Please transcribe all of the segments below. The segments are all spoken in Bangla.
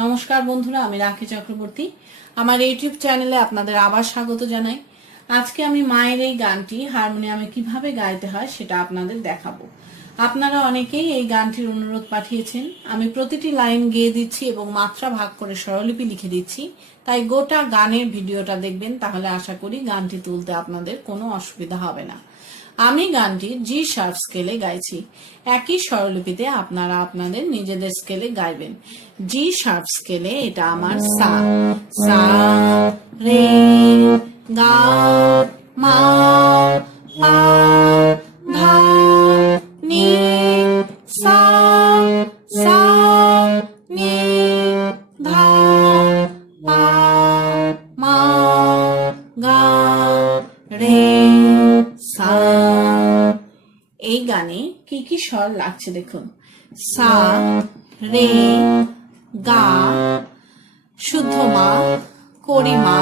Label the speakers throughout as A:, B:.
A: নমস্কার বন্ধুরা, আমি রাখি চক্রবর্তী। আমার ইউটিউব চ্যানেলে আপনাদের আবার স্বাগত জানাই। আজকে আমি মায়ের এই গানটি, হারমোনিয়ামে কীভাবে গাইতে হয় সেটা আপনাদের দেখাবো। আপনারা অনেকেই এই গানটির অনুরোধ পাঠিয়েছেন। আমি প্রতিটি লাইন গেয়ে দিচ্ছি এবং মাত্রা ভাগ করে স্বরলিপি লিখে দিচ্ছি। তাই গোটা গানের ভিডিওটা দেখবেন, তাহলে আশা করি গানটি তুলতে আপনাদের কোনো অসুবিধা হবে না। আমি গানটি জি শার্প স্কেলে গাইছি। একই স্বরলিপিতে আপনারা আপনাদের নিজেদের স্কেলে গাইবেন। জি শার্প স্কেলে এটা আমার সা। সা, রে, গা, মা, পা, ধা। গানে কি কি স্বর লাগছে দেখুন। সা রে গা শুদ্ধ মা করিমা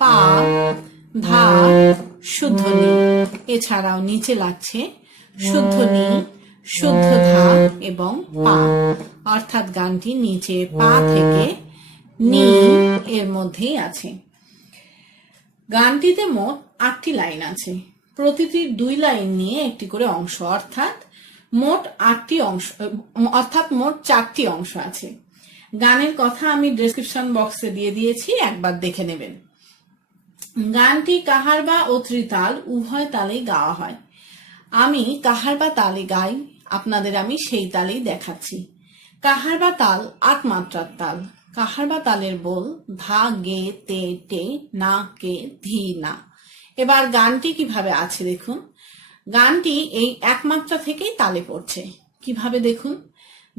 A: পা ধা শুদ্ধ নি। এছাড়াও নিচে লাগছে শুদ্ধ নি শুদ্ধ ধা এবং পা। অর্থাৎ গানটি নিচে পা থেকে নি এর মধ্যেই আছে। গানটিতে মোট আটটি লাইন আছে। প্রতিটি দুই লাইন নিয়ে একটি করে অংশ, অর্থাৎ মোট আটটি অংশ, অর্থাৎ মোট চারটি অংশ আছে। গানের কথা আমি ডেসক্রিপশন বক্সে দিয়ে দিয়েছি, একবার দেখে নেবেন। গানটি কাহারবা ও ত্রিতাল উভয় তালেই গাওয়া হয়। আমি কাহারবা তালে গাই, আপনাদের আমি সেই তালেই দেখাচ্ছি। কাহারবা তাল আট মাত্রার তাল কাহারবা তালের বল ধা, গে, তে, টে, না, কে, ধি, না। এবার গানটি কীভাবে আছে দেখুন। গানটি এই এক মাত্রা থেকেই তালে পড়ছে। কীভাবে দেখুন?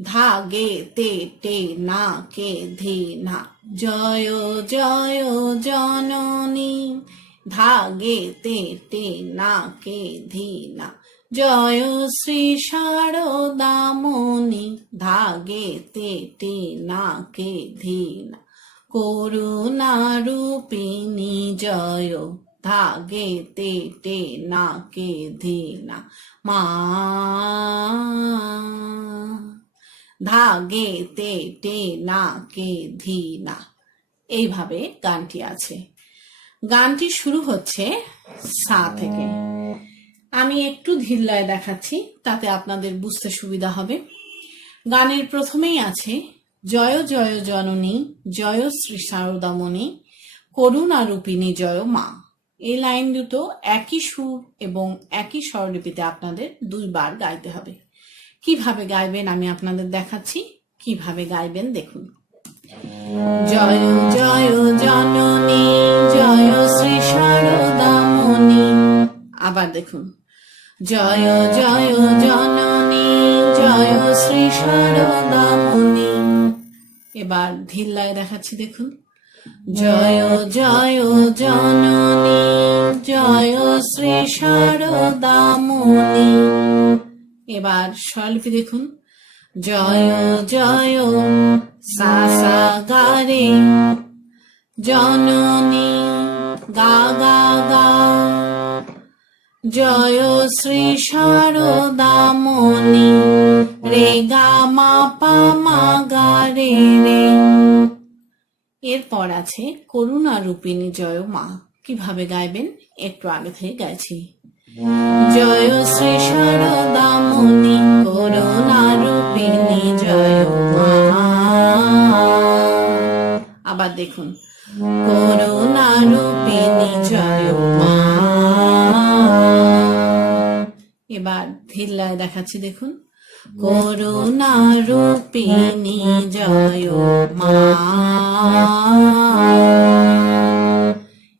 A: ধা, গে, তে, টে, না, কে, ধি, না। জয় জয়, জননী। ধা, গে, তে, টে, না, কে, ধি, না। জয়, শ্রী শারদামণি ধা, গে, তে, টে, না, কে, ধি, না। করুণা রূপিণী জয় ধাগে তে টে না কে ধি না মা ধাগে তে টে না কে ধি না এইভাবে গানটি আছে। গানটি শুরু হচ্ছে সা থেকে। আমি একটু ধীরলয় দেখাচ্ছি, তাতে আপনাদের বুঝতে সুবিধা হবে। গানের প্রথমেই আছে, জয় জয় জননী, জয় শ্রী শারদামণি করুণা রূপিণী জয় মা। এই লাইন দুটো একই সুর এবং একই স্বরলিপিতে আপনাদের দুইবার গাইতে হবে। কীভাবে গাইবেন আমি আপনাদের দেখাচ্ছি। কীভাবে গাইবেন দেখুন। জয় জয় জননী, জয় শ্রী শারদামণি আবার দেখুন। জয় জয় জননী, জয় শ্রী শারদামণি এবার ধিল্লায় দেখাচ্ছি দেখুন। জয় জয় জননী, জয় শ্রী শারদামণি এবার স্বল্পি দেখুন। জয় জয় সা সা গা রে জননী, গা গা গা। জয় শ্রী শারদামণি রে, গা, মা, পা, মা, গা, রে রে। এরপর আছে করুণা রূপিণী জয় মা। কীভাবে গাইবেন? একটু আগে থেকে গাইছি। জয় শ্রী শারদামণি করুণা রূপিণী জয় মা। আবার দেখুন। করুণা রূপিণী জয় মা। এবার ধীরলায় দেখাচ্ছি, দেখুন। করুণা রূপিণী জয় মা।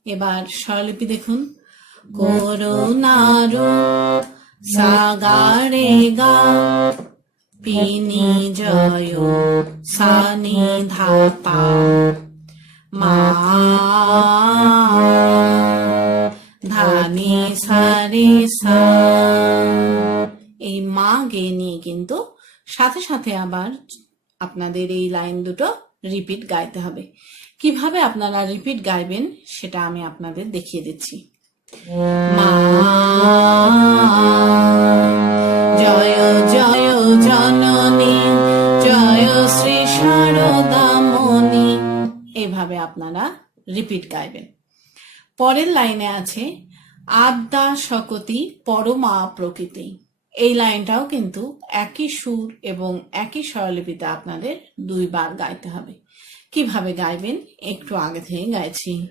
A: এবার স্বরলিপি দেখুন। করুণা রূপ সাগারে গা পিনি জয় সানি ধাপা মা। ধানি সারে সা এই মা গে নিয়ে কিন্তু সাথে সাথে আবার আপনাদের এই লাইন দুটো রিপিট গাইতে হবে। কীভাবে আপনারা রিপিট গাইবেন সেটা আমি আপনাদের দেখিয়ে দিচ্ছি। জয় জয় জননী, জয় শ্রী শারদামণি এইভাবে আপনারা রিপিট গাইবেন। পরের লাইনে আছে, আদ্যা শকতি পরমা প্রকৃতি। এই লাইনটাও কিন্তু একই সুর এবং একই স্বরলিপিতে আপনাদের দুইবার গাইতে হবে। কীভাবে গাইবেন? একটু আগে থেকে গাইছি।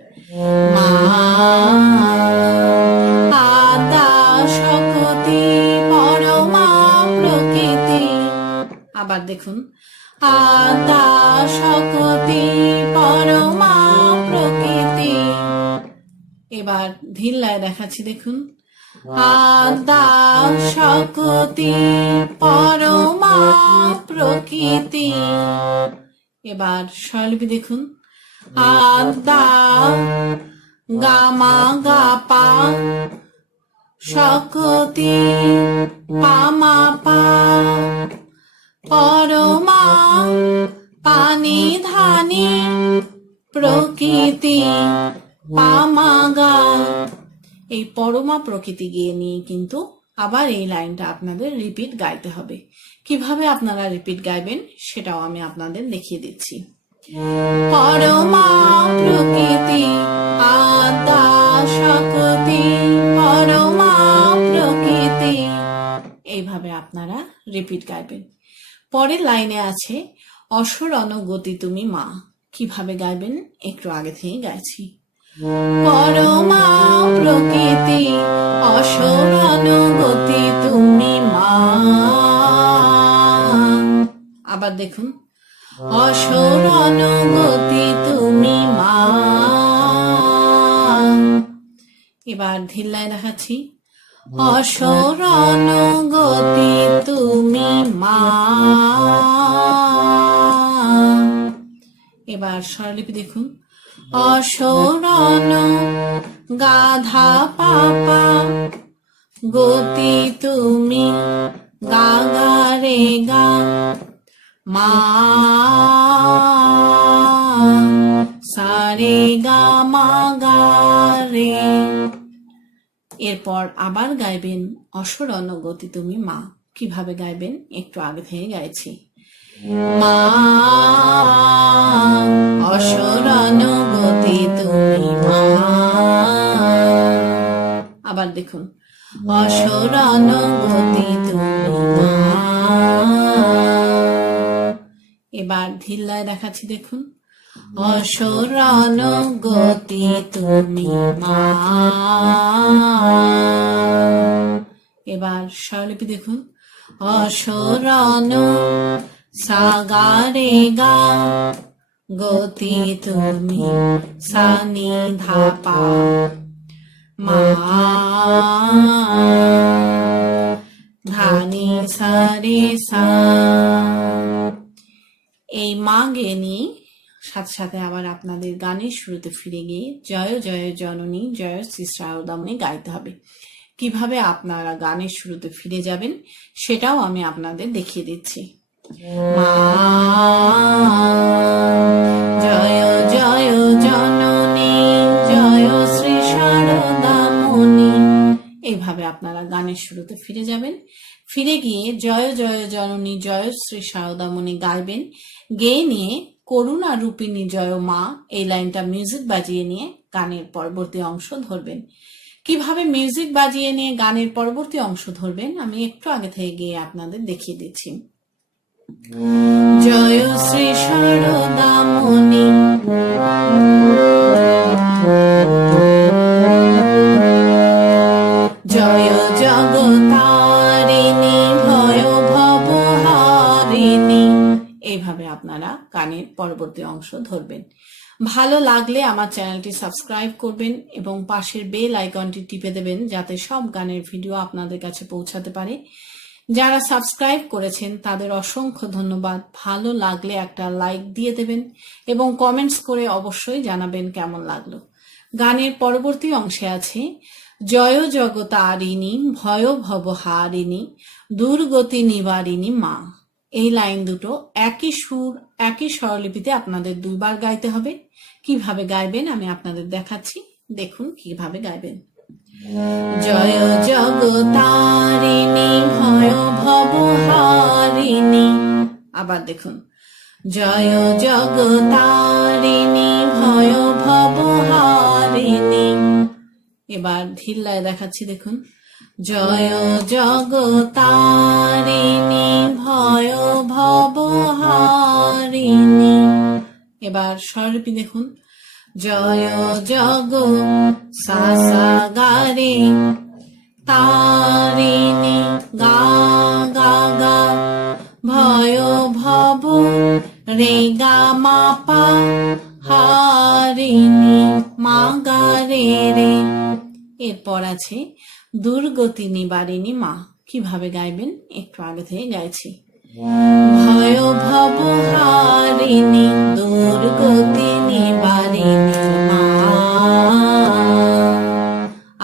A: পরমা প্রকৃতি। আবার দেখুন। আদা শকতি পরমা প্রকৃতি। এবার ধিল্লায় দেখাচ্ছি, দেখুন। আদা শকতি পরমা প্রকৃতি। এবার স্বরলিপি দেখুন। আদা গামা গাপা শকতি পামা পা পরমা পানি ধানি প্রকৃতি পামাগা এই পরমা প্রকৃতি গিয়ে নিয়ে কিন্তু আবার এই লাইনটা আপনাদের রিপিট গাইতে হবে। কীভাবে আপনারা রিপিট গাইবেন সেটাও আমি আপনাদের দেখিয়ে দিচ্ছি। পরমা প্রকৃতি আদা শক্তি, পরমা প্রকৃতি। এইভাবে আপনারা রিপিট গাইবেন। পরের লাইনে আছে অসরণ গতি তুমি মা। কীভাবে গাইবেন? একটু আগে থেকে গাইছি। পরমা প্রকৃতি অসরণ গতি তুমি মা। আবার দেখুন অসরণ গতি তুমি মা। এবার ধিল্লায় দেখাচ্ছি অসরণ গতি তুমি মা। এবার স্বরলিপি দেখুন। অসরণ গাধা পাপা গতি তুমি গা গা রে গা, মা সারে গা, মা গা রে। এরপর আবার গাইবেন অসরণ গতি তুমি মা। কীভাবে গাইবেন? একটু আগে থেকে গাইছি। মা অসরণ তুমি মা আবার দেখুন অসরণ গতি তুমি মা এবার ধিল্লায় দেখাচ্ছি, দেখুন অসরণ তুমি মা এবার স্বরলিপি দেখুন অসরণ সাগারে গা, গতি তুমি সানি ধাপা। মা, ধানি সারে সা। এই মা গেয়ে নিয়ে সাথে সাথে আবার আপনাদের গানের শুরুতে ফিরে গিয়ে জয় জয় জননী, জয় শ্রী শ্রায়দামনি গাইতে হবে। কীভাবে আপনারা গানের শুরুতে ফিরে যাবেন, সেটাও আমি আপনাদের দেখিয়ে দিচ্ছি। আপনারা গানের শুরুতে ফিরে যাবেন। ফিরে গিয়ে জয় জয়, জননী, জয়, শ্রী শারদামণি গাইবেন। গেয়ে নিয়ে করুণা রূপিণী জয় মা এই লাইনটা মিউজিক বাজিয়ে নিয়ে গানের পরবর্তী অংশ ধরবেন। কীভাবে মিউজিক বাজিয়ে নিয়ে গানের পরবর্তী অংশ ধরবেন আমি একটু আগে থেকে গিয়ে আপনাদের দেখিয়ে দিচ্ছি। জয় শ্রী শারদামণি জয় জগতারিণী, ভয় ভবহারিণী। এইভাবে আপনারা গানের পরবর্তী অংশ ধরবেন। ভালো লাগলে আমার চ্যানেলটি সাবস্ক্রাইব করবেন এবং পাশের বেল আইকনটি টিপে দেবেন যাতে সব গানের ভিডিও আপনাদের কাছে পৌঁছাতে পারে। যারা সাবস্ক্রাইব করেছেন, তাদের অসংখ্য ধন্যবাদ। ভালো লাগলে একটা লাইক দিয়ে দেবেন এবং কমেন্টস করে অবশ্যই জানাবেন কেমন লাগল। গানের পরবর্তী অংশে আছে, জয় জগতারিণী ভয় ভবহারিণী দুর্গতি নিবারিণী মা। এই লাইন দুটো একই সুর, একই স্বরলিপিতে আপনাদের দুইবার গাইতে হবে। কীভাবে গাইবেন আমি আপনাদের দেখাচ্ছি। দেখুন কীভাবে গাইবেন। জয় জগতারিণী, ভয় ভবহারিণী। আবার দেখুন। জয় জগতারিণী, ভয় ভবহারিণী। এবার ধিল্লায় দেখাচ্ছি, দেখুন। জয় জগতারিণী, ভয় ভবহারিণী। এবার স্বরূপী দেখুন। জয় জগ সাসাগারে তারিণী গা গা গা ভয় ভব রে গা মা পা হারিণী মা গা রে রে। এরপর আছে দুর্গতি নিবারিণী মা। কীভাবে গাইবেন? একটু আগে থেকে গাইছি। ভয় ভব হারিণী দুর্গতি নিবারিণী মা।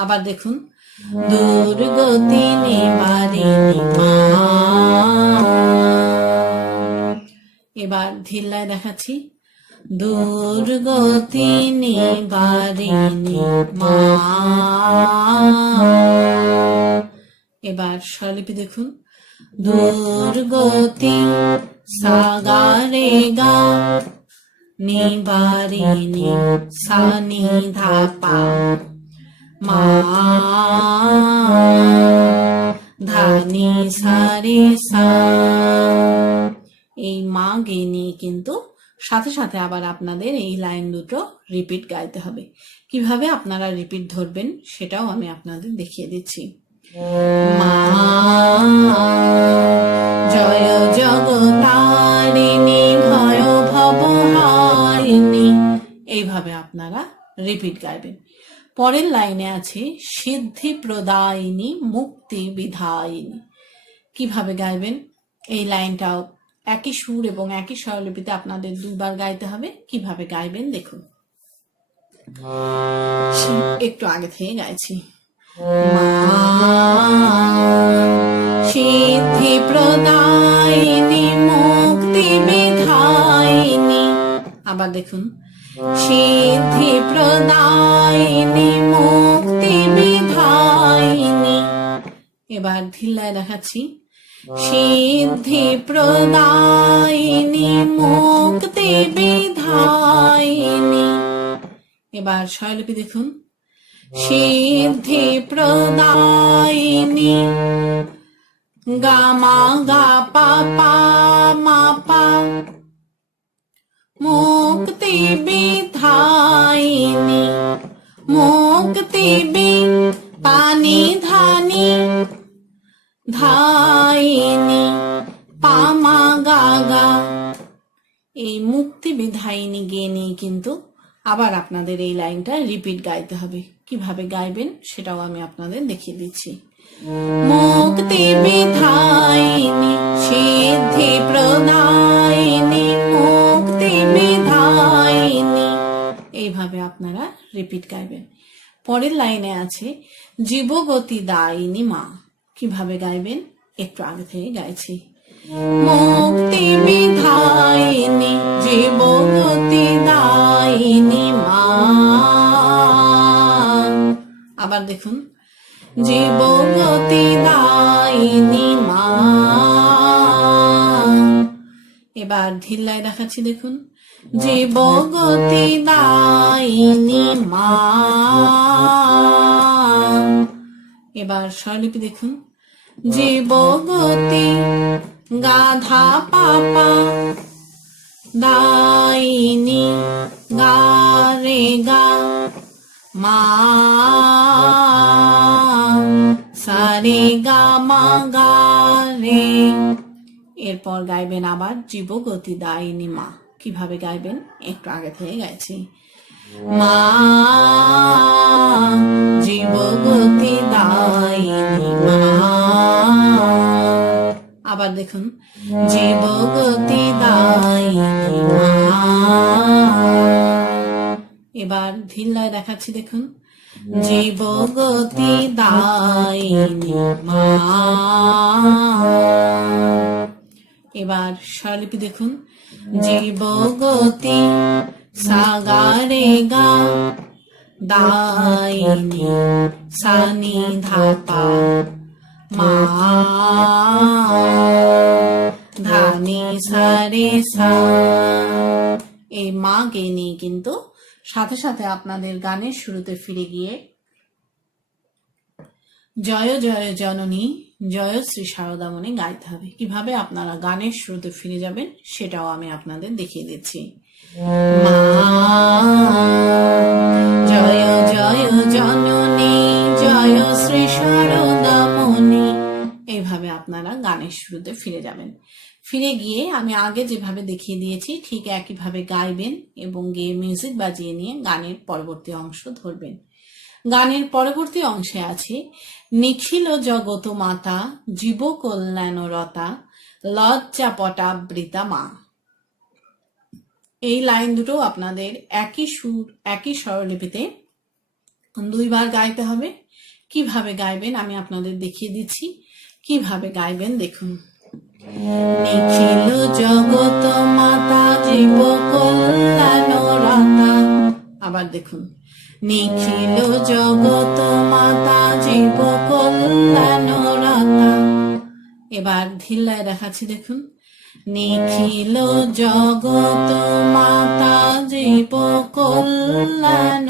A: আবার দেখুন, দুর্গতি নিবারিণী মা। এবার ধিল্লায় দেখাচ্ছি, দুর্গতি নিবারিণী মা। এবার স্বরলিপি দেখুন, দুর্গতি সাগারে গা নিবারিণী সানি ধাপা মা ধানি সারে সা এই মা গে নিয়ে কিন্তু সাথে সাথে আবার আপনাদের এই লাইন দুটো রিপিট গাইতে হবে। কীভাবে আপনারা রিপিট ধরবেন সেটাও আমি আপনাদের দেখিয়ে দিচ্ছি। জয় জগতারিণী এইভাবে আপনারা রিপিট গাইবেন। পরের লাইনে আছে সিদ্ধি প্রদায়িনী মুক্তি বিধায়িনী। কীভাবে গাইবেন? এই লাইনটাও একই সুর এবং একই স্বরলিপিতে আপনাদের দুবার গাইতে হবে। কীভাবে গাইবেন? দেখুন। একটু আগে থেকে গাইছি। সিদ্ধি প্রদায়িনী মুক্তি বিধায়িনী আবার দেখুন। সিদ্ধি প্রদায়িনী মুক্তি বিধায়িনী এবার ধিল্লায় দেখাচ্ছি। সিদ্ধি প্রদায়িনী মুক্তি বিধায়িনী এবার শৈলপি দেখুন। সিদ্ধি প্রদায়িনী। গামা গা পা পা মা, পা। মুক্তি বিধায়িনী। মুক্তি বি পানি ধানি ধাইনি পামা গাগা এই মুক্তি বিধায়িনী গিয়ে নিয়ে কিন্তু আবার আপনাদের এই লাইনটা রিপিট গাইতে হবে। কীভাবে গাইবেন সেটাও আমি আপনাদের দেখিয়ে দিচ্ছি। মুক্তি বিধায়িনী, সিদ্ধি প্রদায়িনী মুক্তি বিধায়িনী। এইভাবে আপনারা রিপিট গাইবেন। পরের লাইনে আছে, জীবগতি দায়িনী মা। কীভাবে গাইবেন? একটু আগে থেকে গাইছি। মুক্তি বিধায়িনী, জীবগতি দায়িনী মা আবার দেখুন জীবগতি দায়িনী মা এবার ধিল্লায় দেখাচ্ছি, দেখুন। জীবগতি দায়িনী মা এবার স্বরলিপি দেখুন। জীবগতি গাধা পাপা দায়িনী গা রে গা মা সারে গা মা গা রে এরপর গাইবেন আবার জীবগতি দায়িনী মা। কীভাবে গাইবেন? একটু আগে থেকে গাইছি। মা জীবগতি দায়িনী মা। আবার দেখুন। জীবগতি দায়িনী মা এবার ধিল্লায় দেখাচ্ছি দেখুন। জীবগতি দায়িনী মা এবার স্বরলিপি দেখুন। জীবগতি সাগারে গা। দাইনি সানি ধাপা। মা, ধানি সারে এই মা নিয়ে কিন্তু সাথে সাথে আপনাদের গানের শুরুতে ফিরে গিয়ে জয় জয় জননী, জয় শ্রী সারদামণি গাইতে হবে। কীভাবে আপনারা গানের শুরুতে ফিরে যাবেন সেটাও আমি আপনাদের দেখিয়ে দিচ্ছি। জয় জয় জননী, জয় শ্রী সারদামণি এইভাবে আপনারা গানের শুরুতে ফিরে যাবেন। ফিরে গিয়ে আমি আগে যেভাবে দেখিয়ে দিয়েছি, ঠিক একইভাবে গাইবেন এবং গিয়ে মিউজিক বাজিয়ে নিয়ে গানের পরবর্তী অংশ ধরবেন। গানের পরবর্তী অংশে আছে, নিখিল জগত মাতা, জীব কল্যাণরতা লজ্জা পটাবৃতা মা। এই লাইন দুটো আপনাদের একই সুর, একই স্বরলিপিতে দুইবার গাইতে হবে। কীভাবে গাইবেন আমি আপনাদের দেখিয়ে দিচ্ছি। কীভাবে গাইবেন দেখুন। নিখিল জগত মাতা জীব আবার দেখুন। নিখিল জগত মাতা জীব কল্যাণরতা এবার ধিল্লায় দেখাচ্ছি দেখুন। নিখিল জগত মাতা জীব কল্যাণরতা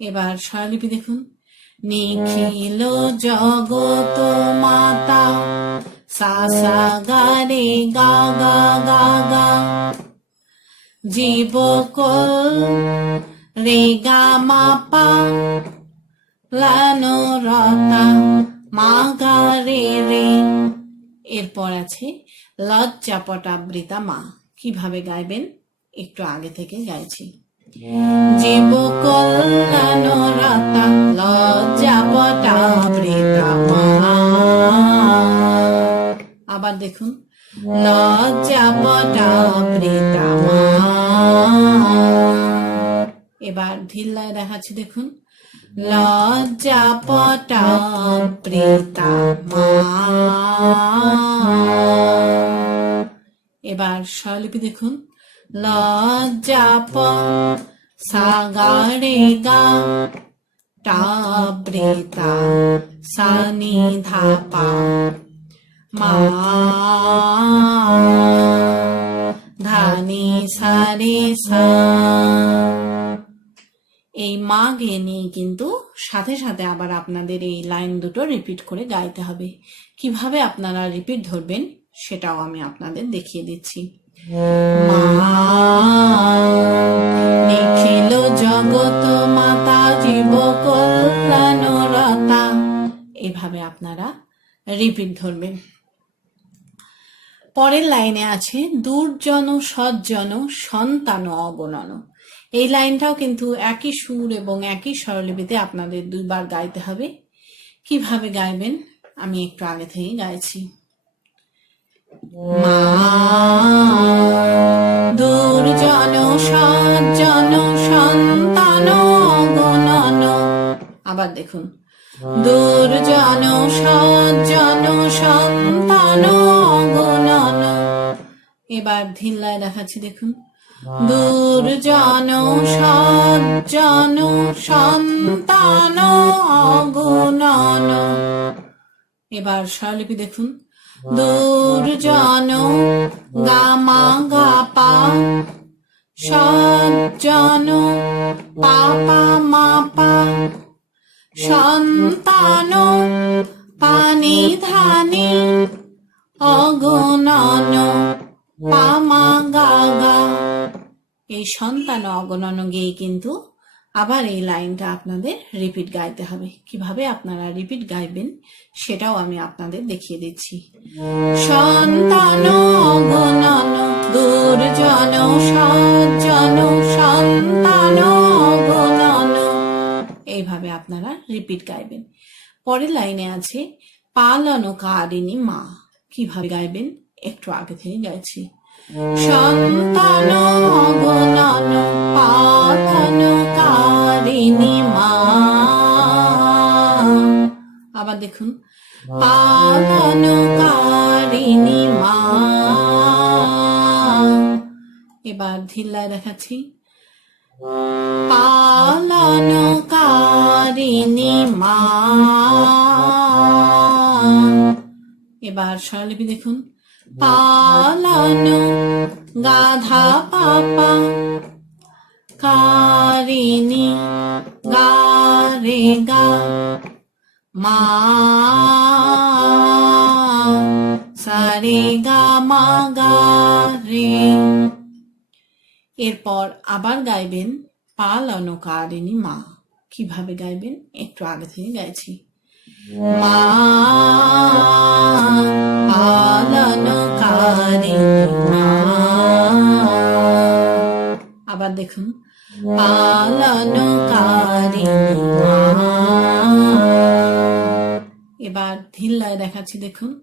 A: এবার স্বরলিপি দেখুন। নিখিল জগত মাতা সা সা গা রে গা গা গা গা। জীব কল রে গা মা পা লানরতা মা গা রে রে। এরপর আছে লজ্জা পটাবৃতা মা। কীভাবে গাইবেন? একটু আগে থেকে গাইছি। জীব কল্যাণরতা লজ্জা পটাবৃতা মা আবার দেখুন, লজ্জা পটাবৃতা মা এবার ধিল্লায় দেখাচ্ছি, দেখুন, লজ্জা পটাবৃতা মা এবার স্বরলিপি দেখুন, লজ্জা প সাগারে গা টাবৃতা সানি ধাপা মা ধানি সারে সা এই মা গেয়ে নিয়ে কিন্তু সাথে সাথে আবার আপনাদের এই লাইন দুটো রিপিট করে গাইতে হবে। কীভাবে আপনারা রিপিট ধরবেন সেটাও আমি আপনাদের দেখিয়ে দিচ্ছি। মা আপনারা রিপিট ধরবেন। পরের লাইনে আছে দুর্জন সজ্জন সন্তান অগণন এই লাইনটাও কিন্তু একই সুর এবং একই স্বরলিপিতে আপনাদের দুইবার গাইতে হবে। কীভাবে গাইবেন? আমি একটু আগে থেকেই গাইছি। দুর্জন সজ্জন সন্তান আবার দেখুন। দুর্জন, সজ্জন, সন্তান গণন। এবার ধিল্লায় দেখাচ্ছি, দেখুন। দুর্জন, সজ্জন, সন্তান অগুণন এবার স্বরলিপি দেখুন। দুর্জন, গামা গাপা। সজ্জন, পাপা মাপা। সন্তান, পানি ধানি, অগুণন, পামা গাগা। এই সন্তান, অগণন গেয়ে কিন্তু আবার এই লাইনটা আপনাদের রিপিট গাইতে হবে। কীভাবে আপনারা রিপিট গাইবেন, সেটাও আমি আপনাদের দেখিয়ে দিচ্ছি। সন্তান, অগণন দুর্জন সজ্জন সন্তান, অগণন। এইভাবে আপনারা রিপিট গাইবেন। পরের লাইনে আছে পালানো পালনকারিণী মা। কীভাবে গাইবেন? একটু আগে থেকে গাইছি। মা। আবার দেখুন, পালনকারিণী মা। এবার ধিল্লায় দেখাচ্ছি। পালনকারিণী মা। এবার স্বরলিপি দেখুন। পালন গাধা পাপা, কারিণী গা রে গা মা। সারে গা মা গা রে এরপর আবার গাইবেন পালনকারিণী মা। কীভাবে গাইবেন? একটু আগে থেকে গাইছি। মা মা। আবার দেখুন। পালনকারিণী মা। এবার ধিল্লায় দেখাচ্ছি, দেখুন।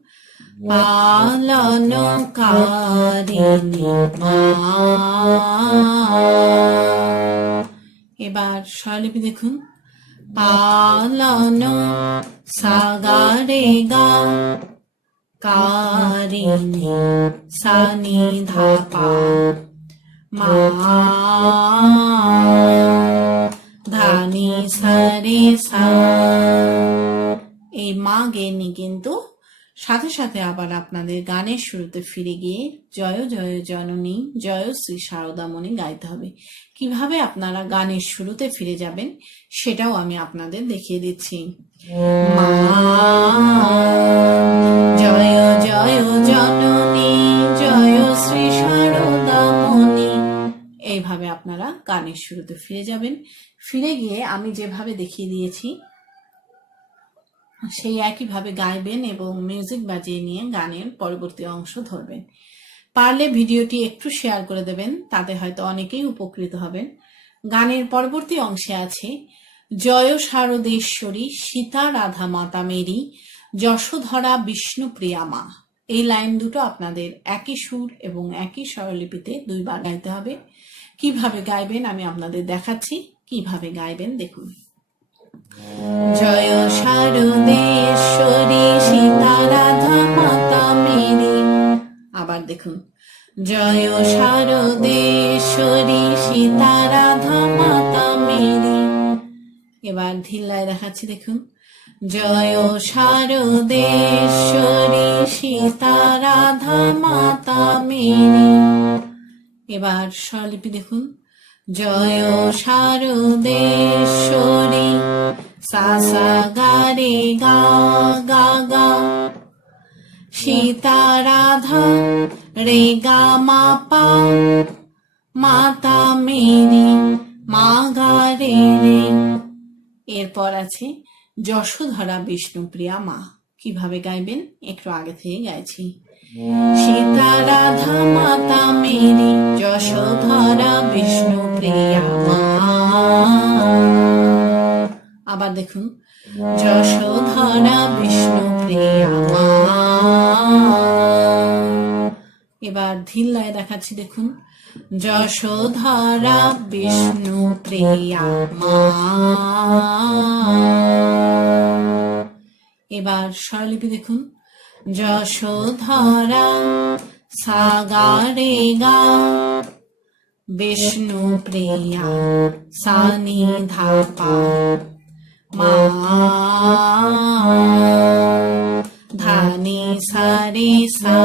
A: পালনকারিণী মা এবার স্বরলিপি দেখুন। পালন সাগারে গা কারিণী সানি ধাপা মা ধানি সারে সা এই মা গেনি কিন্তু সাথে সাথে আবার আপনাদের গানের শুরুতে ফিরে গিয়ে জয় জয়, জননী, জয় শ্রী শারদামণি গাইতে হবে। কীভাবে আপনারা গানের শুরুতে ফিরে যাবেন সেটাও আমি আপনাদের দেখিয়ে দিচ্ছি। জয় জয়, জননী, জয় শ্রী শারদামণি এইভাবে আপনারা গানের শুরুতে ফিরে যাবেন। ফিরে গিয়ে আমি যেভাবে দেখিয়ে দিয়েছি সেই একইভাবে গাইবেন এবং মিউজিক বাজিয়ে নিয়ে গানের পরবর্তী অংশ ধরবেন। পারলে ভিডিওটি একটু শেয়ার করে দেবেন, তাতে হয়তো অনেকেই উপকৃত হবেন। গানের পরবর্তী অংশে আছে, জয় শারদেশ্বরী, সীতা রাধা মাতা মেরি, যশোধরা বিষ্ণুপ্রিয়া মা। এই লাইন দুটো আপনাদের একই সুর এবং একই স্বরলিপিতে দুইবার গাইতে হবে। কীভাবে গাইবেন আমি আপনাদের দেখাচ্ছি, কীভাবে গাইবেন দেখুন। জয় শারদেশ্বরী সীতা রাধা মাতা মেরি আবার দেখুন। জয় শারদেশ্বরী সীতা রাধা মাতা মেরি এবার ধিল্লায় দেখাচ্ছি, দেখুন। জয় শারদেশ্বরী সীতা রাধা মাতা মেরি এবার স্বরলিপি দেখুন। জয় শারদেশ্বরী সা সা গা গা গা। গা সীতা রাধা রে গা মা পা, মাতা মেরি মা গা রে রে। এরপর আছে যশোধরা বিষ্ণুপ্রিয়া মা। কীভাবে গাইবেন? একটু আগে থেকে গাইছি। সীতা রাধা মাতা মেরি যশোধরা মা। আবার দেখুন, যশোধরা বিষ্ণুপ্রিয়া মা। এবার ধিল্লায় দেখাচ্ছি, দেখুন, যশোধরা বিষ্ণুপ্রিয়া মা। এবার স্বরলিপি দেখুন যশোধরা সাগারে গা। বিষ্ণু প্রিয়া, সানি ধাপা, মা। ধানি সারে সা।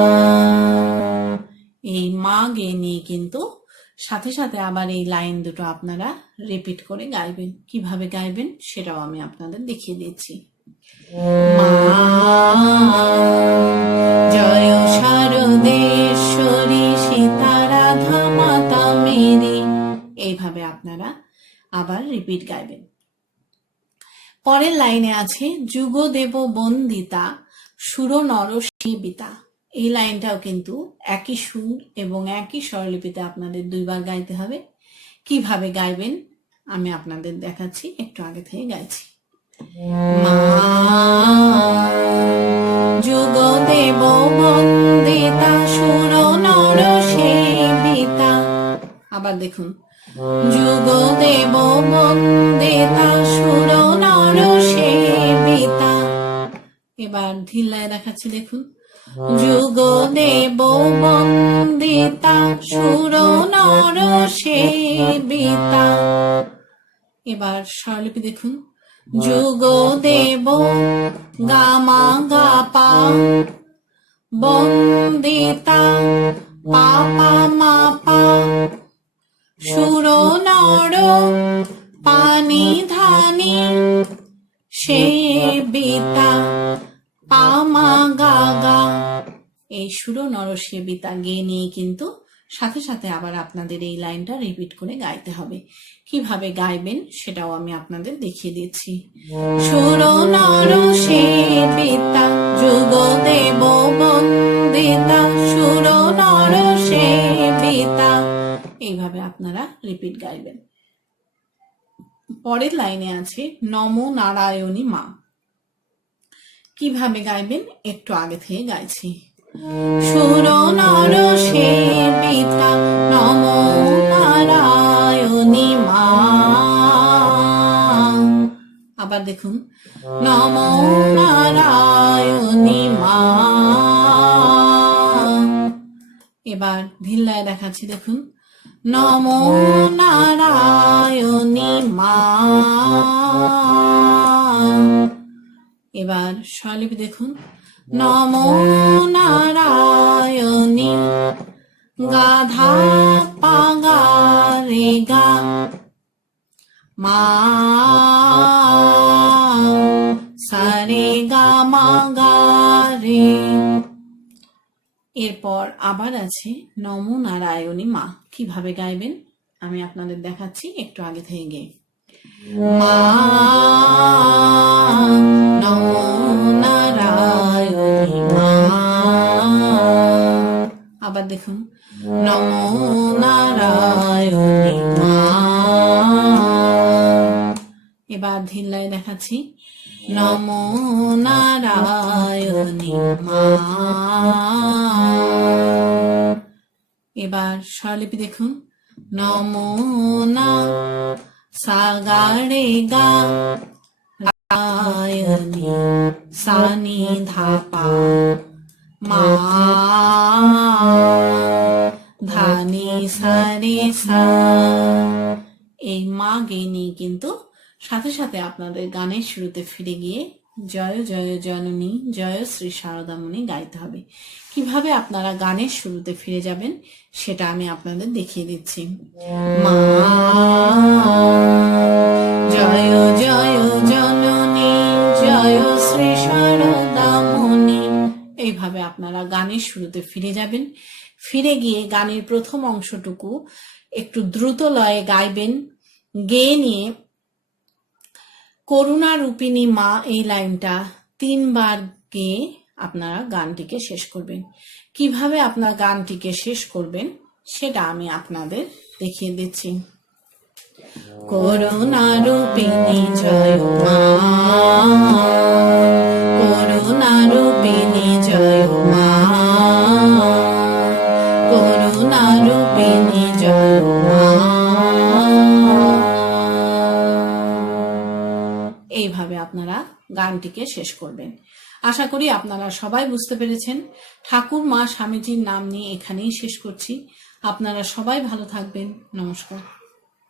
A: এই মা গে নিয়ে কিন্তু সাথে সাথে আবার এই লাইন দুটো আপনারা রিপিট করে গাইবেন। কীভাবে গাইবেন সেটাও আমি আপনাদের দেখিয়ে দিচ্ছি। এইভাবে আপনারা আবার রিপিট গাইবেন। পরের লাইনে আছে যুগদেব বন্দিতা সুর নর সেবিতা এই লাইনটাও কিন্তু একই সুর এবং একই স্বরলিপিতে আপনাদের দুইবার গাইতে হবে। কীভাবে গাইবেন, আমি আপনাদের দেখাচ্ছি, একটু আগে থেকে গাইছি। মা যুগ দেব বন্দিতা সুর নর সেবিতা। আবার দেখুন। যুগ দেব বন্দিতা সুর নর সেবিতা। এবার ধিল্লায় দেখাচ্ছি, দেখুন। যুগ দেব বন্দিতা সুর নর সেবিতা। এবার স্বরলিপি দেখুন। যুগ দেব গামা গাপা বন্দিতা, পাপা মাপা সুর নর পানি ধানি সেবিতা পামা গাগা এই সুর নরসেবিতা গেয়ে নিয়ে কিন্তু সাথে সাথে আবার আপনাদের এই লাইনটা রিপিট করে গাইতে হবে। কীভাবে গাইবেন সেটাও আমি আপনাদের দেখিয়ে দিচ্ছি। এইভাবে আপনারা রিপিট গাইবেন। পরের লাইনে আছে, নম নারায়ণী মা। কীভাবে গাইবেন? একটু আগে থেকে গাইছি। সুর নর নম নারায়ণী মা। আবার দেখুন, নম নারায়ণী মা। এবার ধিল্লায় দেখাচ্ছি, দেখুন, নম নারায়ণী মা। এবার স্বরলিপি দেখুন নম নারায়ণী। গাধা পাগা রে গা। মা সারে গা মা গা রে। এরপর আবার আছে নম নারায়ণী মা। কীভাবে গাইবেন? আমি আপনাদের দেখাচ্ছি একটু আগে থেকে। গে মা, আবার দেখুন। নম নারায়ণী এবার ধিল্লায় দেখাচ্ছি। নম নারায়ণী মা। এবার স্বরলিপি দেখুন। নম না সাগারে গা रायनी সানি ধাপা মা ধানি সারে সা এই মা গেনি কিন্তু সাথে সাথে আপনাদের গানের শুরুতে ফিরে গিয়ে জয় জয় জননী, জয় শ্রী শারদামণি গাইতে হবে। কীভাবে আপনারা গানের শুরুতে ফিরে যাবেন, সেটা আমি আপনাদের দেখিয়ে দিচ্ছি। জয় জয় জননী, জয় শ্রী শারদামণি। এইভাবে আপনারা গানের শুরুতে ফিরে যাবেন। ফিরে গিয়ে গানের প্রথম অংশটুকু একটু দ্রুত লয়ে গাইবেন। গেয়ে নিয়ে করুণা রূপিণী মা এই লাইনটা তিনবার গেয়ে আপনারা গানটিকে শেষ করবেন। কীভাবে আপনার গানটিকে শেষ করবেন সেটা আমি আপনাদের দেখিয়ে দিচ্ছি। করুণা রূপিণী জয় মা করুণা গানটিকে শেষ করবেন। আশা করি আপনারা সবাই বুঝতে পেরেছেন। ঠাকুর মা স্বামীজির নাম নিয়ে এখানেই শেষ করছি। আপনারা সবাই ভালো থাকবেন। নমস্কার।